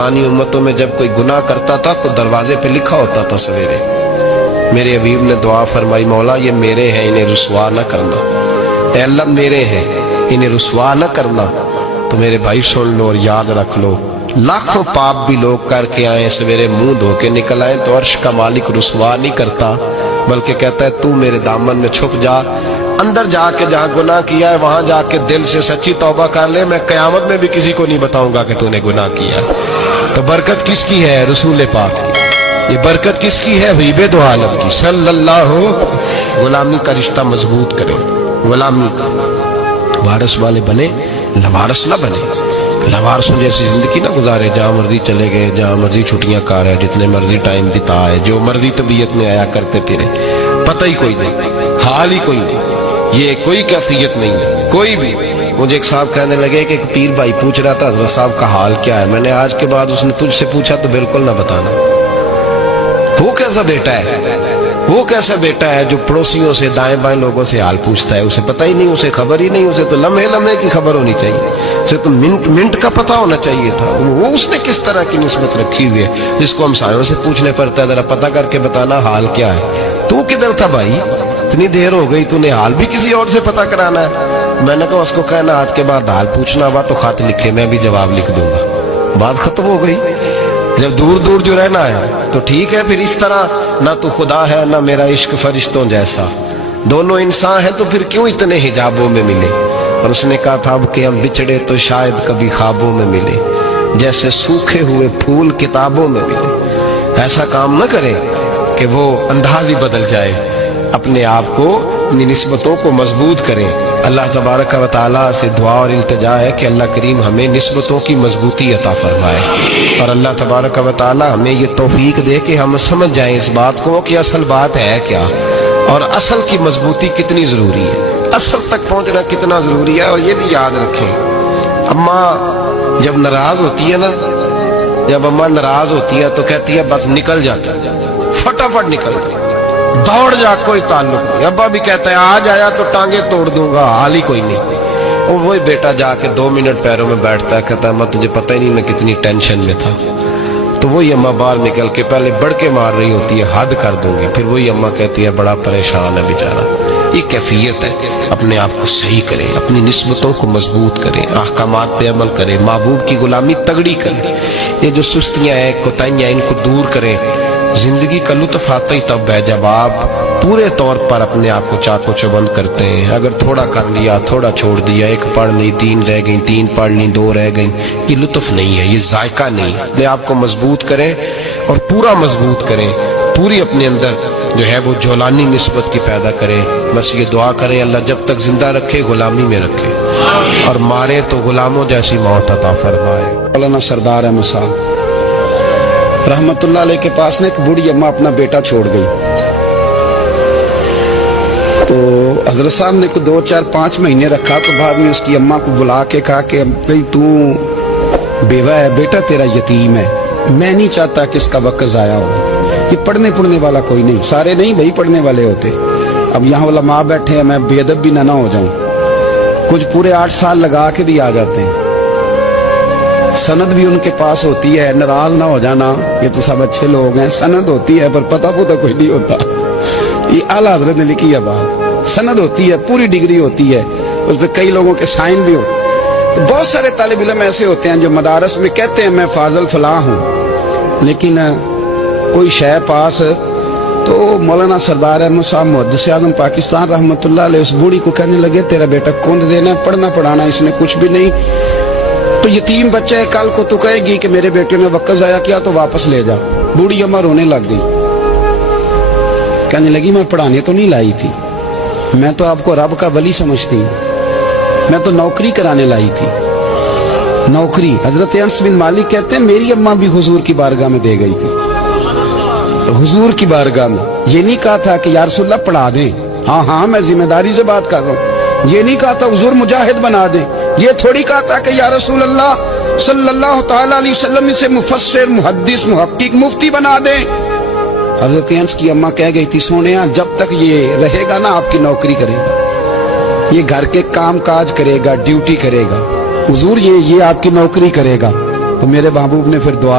पुरानी उम्मतों में जब कोई गुनाह करता था तो दरवाजे पे लिखा होता था सवेरे। मेरे हबीब ने दुआ फरमाई, मौला ये मेरे हैं, इन्हें रुसवा न करना। ऐ अल्लाह मेरे हैं, इन्हें रुसवा न करना। तो मेरे भाई सुन लो और याद रख लो, लाखों पाप भी लोग करके आए, सवेरे मुंह धो के निकल आए तो अर्श का मालिक रुसवा नहीं करता, बल्कि कहता है तू मेरे दामन में छुप जा, अंदर जाके जहाँ गुनाह किया है वहां जाके दिल से सच्ची तौबा कर ले, मैं कयामत में भी किसी को नहीं बताऊंगा कि तूने गुनाह किया। तो बरकत किसकी है? रसूल पाक की। ये बरकत किसकी है? हबीब दो आलम की सल्लल्लाहु। गुलामी का रिश्ता मजबूत करें, गुलामी का वारस वाले बने, लवारस ना बने। लवारसों जैसी जिंदगी ना गुजारे, जहाँ मर्जी चले गए, जहाँ मर्जी छुट्टियां कार है, जितने मर्जी टाइम बिताए, जो मर्जी तबीयत में आया करते फिरे, पता ही कोई नहीं, हाल ही कोई नहीं, ये कोई कैफियत नहीं है कोई भी। मुझे एक साहब कहने लगे कि एक पीर भाई पूछ रहा था हज़रत साहब का हाल क्या है। मैंने आज के बाद उसने तुझसे पूछा तो बिल्कुल ना बताना। वो कैसा बेटा है, वो कैसा बेटा है जो पड़ोसियों से दाएं बाएं लोगों से हाल पूछता है? उसे पता ही नहीं, उसे खबर ही नहीं, उसे तो लम्हे लम्हे की खबर होनी चाहिए, उसे तो मिनट मिनट का पता होना चाहिए था। वो उसने किस तरह की निस्बत रखी हुई है जिसको हम सायों से पूछने पड़ता है जरा पता करके बताना हाल क्या है। तू किधर था भाई, इतनी देर हो गई, तूने हाल भी किसी और से पता कराना है? मैंने कहा उसको कहना आज के बाद हाल पूछना हुआ तो खत लिखे, मैं भी जवाब लिख दूंगा। बात खत्म हो गई। जब दूर दूर जो रहना है तो ठीक है, फिर इस तरह ना तो खुदा है ना मेरा इश्क फरिश्तों जैसा, दोनों इंसान है तो फिर क्यों इतने हिजाबों में मिले? और उसने कहा था अब कि हम बिछड़े तो शायद कभी ख्वाबों में मिले, जैसे सूखे हुए फूल किताबों में मिले। ऐसा काम न करें कि वो अंदाज ही बदल जाए, अपने आप को, अपनी निस्बतों को मजबूत करें। अल्लाह तबारक व तआला से दुआ और इल्तिजा है कि अल्लाह करीम हमें निस्बतों की मजबूती अता फरमाए, और अल्लाह तबारक व तआला हमें ये तौफीक दे कि हम समझ जाएं इस बात को कि असल बात है क्या, और असल की मजबूती कितनी ज़रूरी है, असल तक पहुँचना कितना ज़रूरी है। और ये भी याद रखें, अम्मा जब नाराज़ होती है ना, जब अम्मा नाराज़ होती है तो कहती है बस निकल जाता, फटाफट निकल, दौड़ जा, कोई ताल्लुक नहीं। अब्बा भी कहता है आज आया तो टांगे तोड़ दूंगा, हाल ही कोई नहीं। और वही बेटा जाके 2 मिनट पैरों में बैठता है, कहता है अम्मा तुझे पता ही नहीं मैं कितनी टेंशन में था। तो वही अम्मा बाहर निकल के पहले बढ़के मार रही होती है, हद कर दूंगी, फिर वही अम्मा कहती है बड़ा परेशान है बेचारा। ये कैफियत है, अपने आप को सही करें, अपनी निस्बतों को मजबूत करें, अहकामात पे अमल करें, महबूब की गुलामी तगड़ी करें। ये जो सुस्तियां हैं, कोताहियां, इनको दूर करें। जिंदगी का लुत्फ आता ही तब है जब आप पूरे तौर पर अपने आप को चाको चौबंद करते हैं। अगर थोड़ा कर लिया, थोड़ा छोड़ दिया, 1 पढ़ ली, 3 रह गई, 3 पढ़ ली, 2 रह गई, ये लुत्फ नहीं है, ये जायका नहीं है। अपने आप को मजबूत करें और पूरा मजबूत करें, पूरी अपने अंदर जो है वो जौलानी निस्बत की पैदा करें। बस ये दुआ करें अल्लाह जब तक जिंदा रखे गुलामी में रखे, और मारे तो गुलामों जैसी मौत अता फरमाए। मौलाना सरदार अहमद साहब रहमतुल्लाह अलैह के पास ने एक बूढ़ी अम्मा अपना बेटा छोड़ गई। तो हजरत साहब ने को 2, 4, 5 महीने रखा, तो बाद में उसकी अम्मा को बुला के कहा कि भाई तू बेवा है, बेटा तेरा यतीम है, मैं नहीं चाहता कि इसका वक्त ज़ाया हो। ये पढ़ने पढ़ने वाला कोई नहीं, सारे नहीं भाई पढ़ने वाले होते। अब यहाँ वाला माँ बैठे हैं, मैं बेअदब भी ना हो जाऊं, कुछ पूरे 8 साल लगा के भी आ जाते हैं, सनद भी उनके पास होती है, नाराज ना हो जाना, ये तो सब अच्छे लोग हैं, सनद होती है पर पता पुता कोई नहीं होता। ये आला हजरत ने लिखी है बात, सनद होती है, पूरी डिग्री होती है, उस पर कई लोगों के साइन भी होते। तो बहुत सारे तालिब इल्म ऐसे होते हैं जो मदारस में कहते हैं मैं फाजल फलां हूँ, लेकिन कोई शय पास। तो मौलाना सरदार अहमद साहब मुहद्दिस आज़म पाकिस्तान रहमतुल्लाह अलैह उस बूढ़ी को कहने लगे तेरा बेटा कुंद देना, पढ़ना पढ़ाना इसने कुछ भी नहीं, तो यतीम बच्चा है, कल को तू कहेगी कि मेरे बेटे ने वक्त जाया किया तो वापस ले जा। बूढ़ी अम्मा रोने लग गई, कहने लगी मैं पढ़ाने तो नहीं लाई थी, मैं तो आपको रब का वली समझती हूँ, मैं तो नौकरी कराने लाई थी, नौकरी। हजरत अनस बिन मालिक कहते हैं मेरी अम्मा भी हुजूर की बारगाह में दे गई थी, तो हुजूर की बारगाह में ये नहीं कहा था कि या रसूलल्लाह पढ़ा दें, हाँ हाँ मैं जिम्मेदारी से बात कर रहा हूँ, ये नहीं कहा था हुजूर मुजाहिद बना दें, ये थोड़ी कहा था कि या रसूल अल्लाह सल्लल्लाहु तआला अलैहि वसल्लम इसे मुफस्सिर, मुहद्दिस, मुहक्किक, मुफ्ती बना दे। हजरत अनस की अम्मा कह गई थी सोनिया जब तक ये रहेगा ना आपकी नौकरी करेगा, ये घर के काम काज करेगा, ड्यूटी करेगा, हुजूर ये आपकी नौकरी करेगा, تو میرے محبوب نے پھر دعا